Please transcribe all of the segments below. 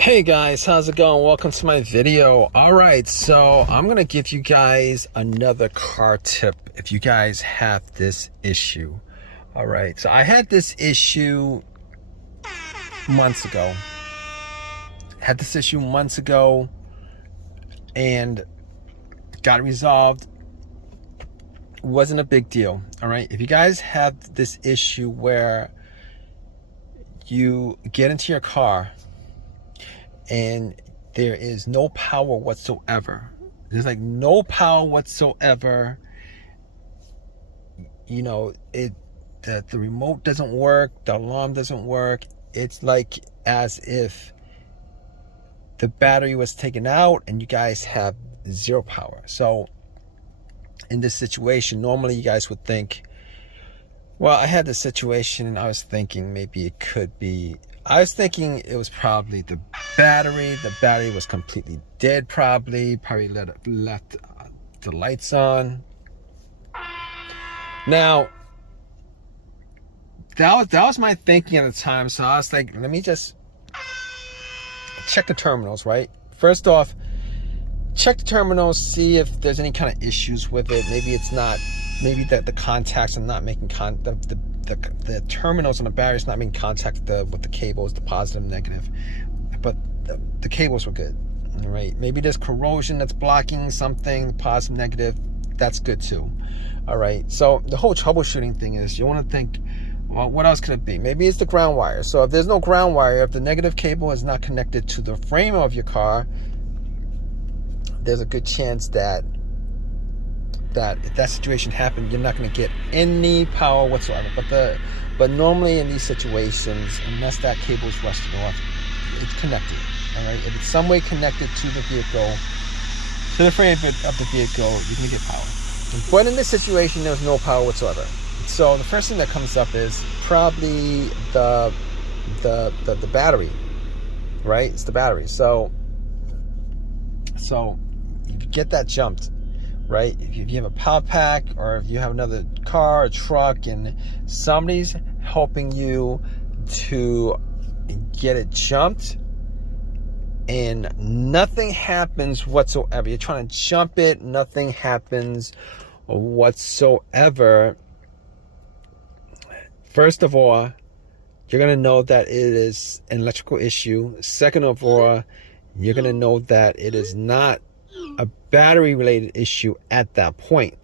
Hey guys, how's it going? Welcome to my video. Alright, so I'm gonna give you guys another car tip if you guys have this issue. Alright, so I had this issue months ago. And got it resolved. Wasn't a big deal. Alright, if you guys have this issue where you get into your car and there is no power whatsoever. There's like no power whatsoever. You know, the remote doesn't work, the alarm doesn't work. It's like as if the battery was taken out and you guys have zero power. So in this situation, normally you guys would think, well, I had this situation and I was thinking maybe it could be, I was thinking it was probably the battery. The battery was completely dead, probably left the lights on. Now, that was my thinking at the time. So I was like, let me just check the terminals, right? First off, check the terminals, see if there's any kind of issues with it. Maybe it's not, maybe the contacts are not making the terminals on the battery is not making contact with the cables, the positive and negative, but the cables were good. All right, maybe there's corrosion that's blocking something, the positive, negative, that's good too. All right, so the whole troubleshooting thing is you want to think, well, what else could it be? Maybe it's the ground wire. So if there's no ground wire, if the negative cable is not connected to the frame of your car, there's a good chance that if that situation happened, you're not going to get any power whatsoever. But normally in these situations, unless that cable is rusted off, it's connected. All right, if it's some way connected to the vehicle, to the frame of the vehicle, you're going to get power. But in this situation, there's no power whatsoever. So the first thing that comes up is probably the battery, right? It's the battery. So you get that jumped. Right? If you have a power pack or if you have another car or truck and somebody's helping you to get it jumped and nothing happens whatsoever. You're trying to jump it, nothing happens whatsoever. First of all, you're going to know that it is an electrical issue. Second of all, you're going to know that it is not a battery related issue at that point,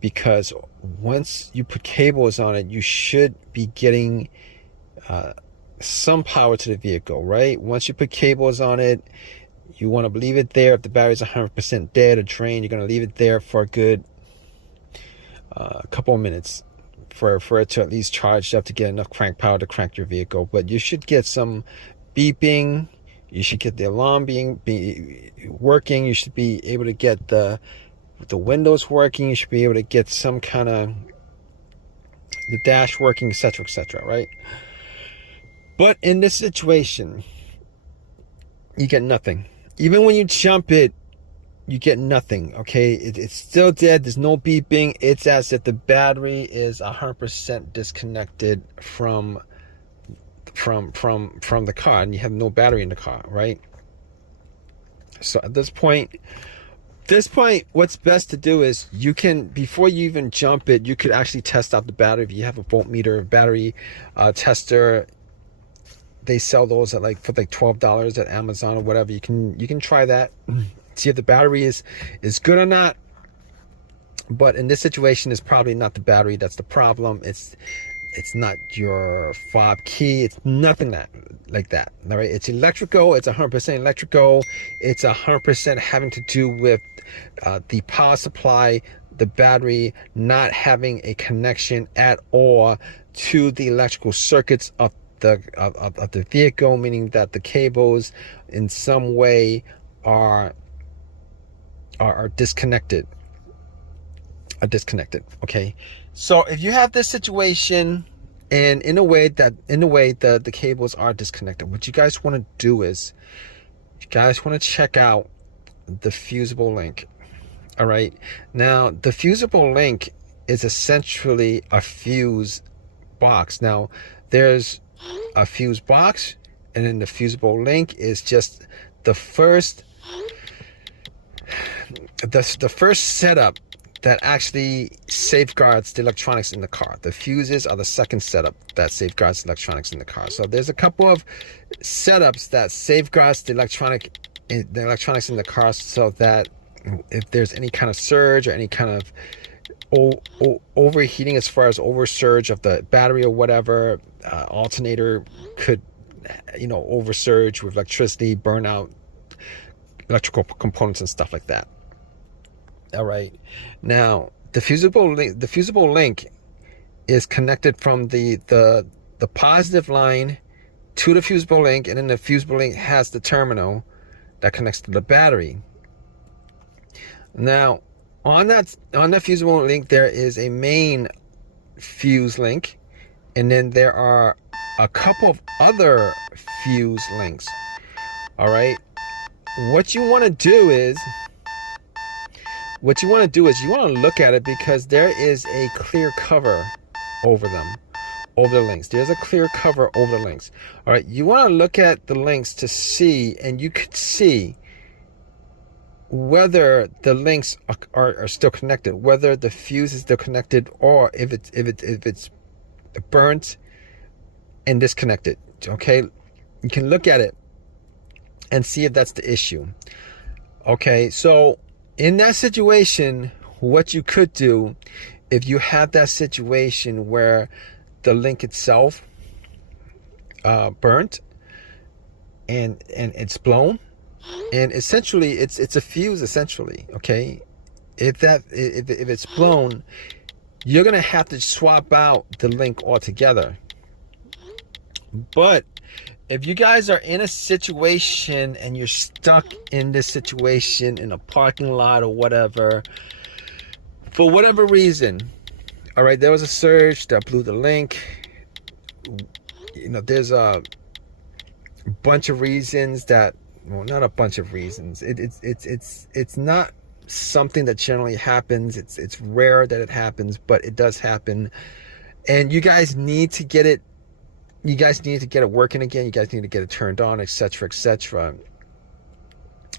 because once you put cables on it, you should be getting some power to the vehicle, right? Once you put cables on it, you want to leave it there. If the battery's 100% dead or drained, you're going to leave it there for a good couple of minutes for it to at least charge up to get enough crank power to crank your vehicle. But you should get some beeping. You should get the alarm be working. You should be able to get the windows working. You should be able to get some kind of the dash working, etc., right? But in this situation, you get nothing. Even when you jump it, you get nothing. Okay, it's still dead. There's no beeping. It's as if the battery is 100% disconnected from the car, and you have no battery in the car, right? So at this point, what's best to do is you can, before you even jump it, you could actually test out the battery. If you have a voltmeter battery tester, they sell those for like $12 at Amazon or whatever. You can try that, see if the battery is good or not. But in this situation, it's probably not the battery that's the problem. It's not your fob key. It's nothing like that. All right. It's electrical. It's 100% electrical. It's 100% having to do with the power supply, the battery not having a connection at all to the electrical circuits of the vehicle, meaning that the cables in some way are disconnected. Okay, so if you have this situation and in a way the cables are disconnected, what you guys want to do is you guys want to check out the fusible link. All right, now the fusible link is essentially a fuse box. Now there's a fuse box and then the fusible link is just the first setup that actually safeguards the electronics in the car. The fuses are the second setup that safeguards the electronics in the car. So there's a couple of setups that safeguards the electronics in the car, so that if there's any kind of surge or any kind of overheating, as far as oversurge of the battery or whatever, alternator could, oversurge with electricity, burn out electrical components and stuff like that. All right. Now, the fusible link is connected from the positive line to the fusible link, and then the fusible link has the terminal that connects to the battery. Now, on that fusible link, there is a main fuse link, and then there are a couple of other fuse links. All right. What you want to do is you want to look at it, because there is a clear cover over the links. There's a clear cover over the links. All right. You want to look at the links to see, and you could see whether the links are still connected, whether the fuse is still connected, or if it's burnt and disconnected. Okay. You can look at it and see if that's the issue. Okay, so in that situation, what you could do, if you have that situation where the link itself burnt and it's blown, and essentially it's a fuse essentially. Okay, if it's blown, you're gonna have to swap out the link altogether. But if you guys are in a situation and you're stuck in this situation in a parking lot or whatever, for whatever reason, all right, there was a surge that blew the link. There's a bunch of reasons that, well, not a bunch of reasons. It's not something that generally happens. It's rare that it happens, but it does happen, and you guys need to get it. You guys need to get it working again. You guys need to get it turned on, etc., etc.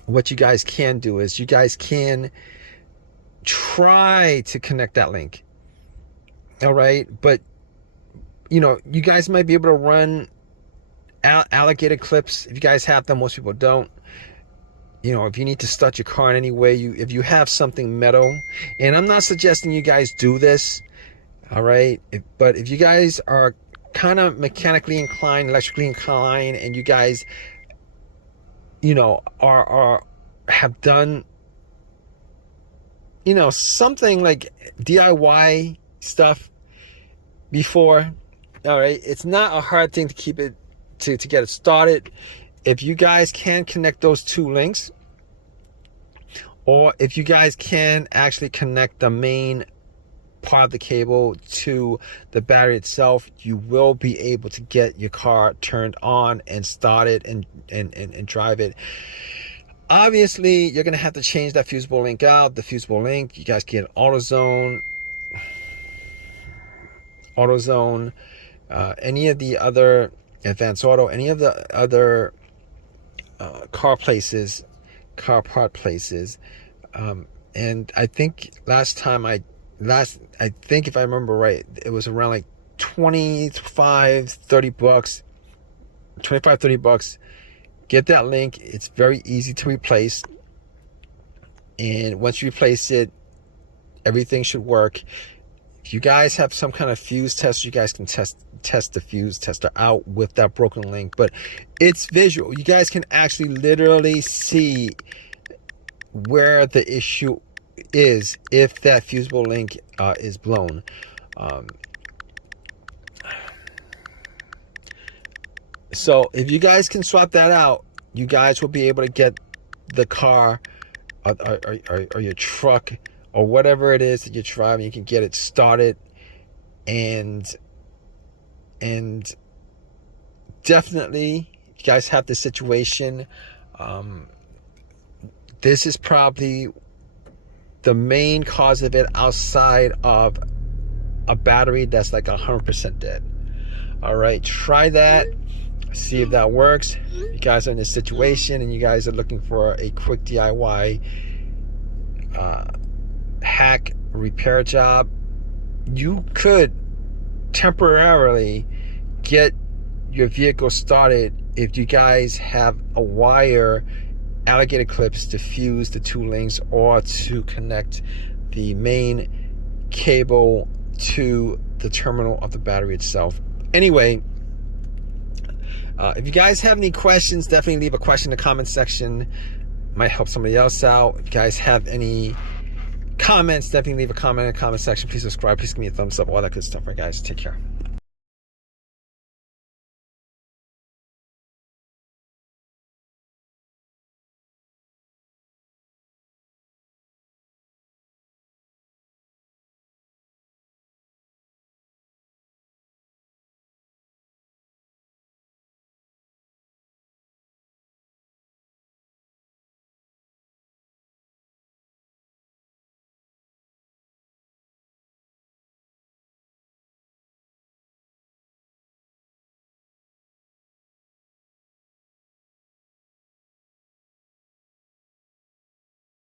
What you guys can do is you guys can try to connect that link. All right. But, you guys might be able to run alligator clips. If you guys have them, most people don't. If you need to start your car in any way, if you have something metal, and I'm not suggesting you guys do this. All right. But if you guys are kind of mechanically inclined, electrically inclined, and you guys, have done, something like DIY stuff before, all right, it's not a hard thing to keep it, to get it started. If you guys can connect those two links, or if you guys can actually connect the main part of the cable to the battery itself, you will be able to get your car turned on and started and drive it. Obviously, you're going to have to change that fusible link out. The fusible link, you guys get AutoZone, any of the other Advanced Auto, any of the other car part places. And I think I think if I remember right, it was around like $25-30. Get that link. It's very easy to replace. And once you replace it, everything should work. If you guys have some kind of fuse tester, you guys can test the fuse tester out with that broken link. But it's visual. You guys can actually literally see where the issue is if that fusible link is blown. So if you guys can swap that out, you guys will be able to get the car or your truck or whatever it is that you're driving. You can get it started, and definitely you guys have this situation. This is probably the main cause of it, outside of a battery that's like 100% dead. All right, try that. See if that works. If you guys are in this situation and you guys are looking for a quick DIY hack repair job, you could temporarily get your vehicle started if you guys have a wire alligator clips to fuse the two links or to connect the main cable to the terminal of the battery itself. Anyway, if you guys have any questions, definitely leave a question in the comment section. Might help somebody else out. If you guys have any comments, definitely leave a comment in the comment section. Please subscribe. Please give me a thumbs up. All that good stuff. All right, guys. Take care.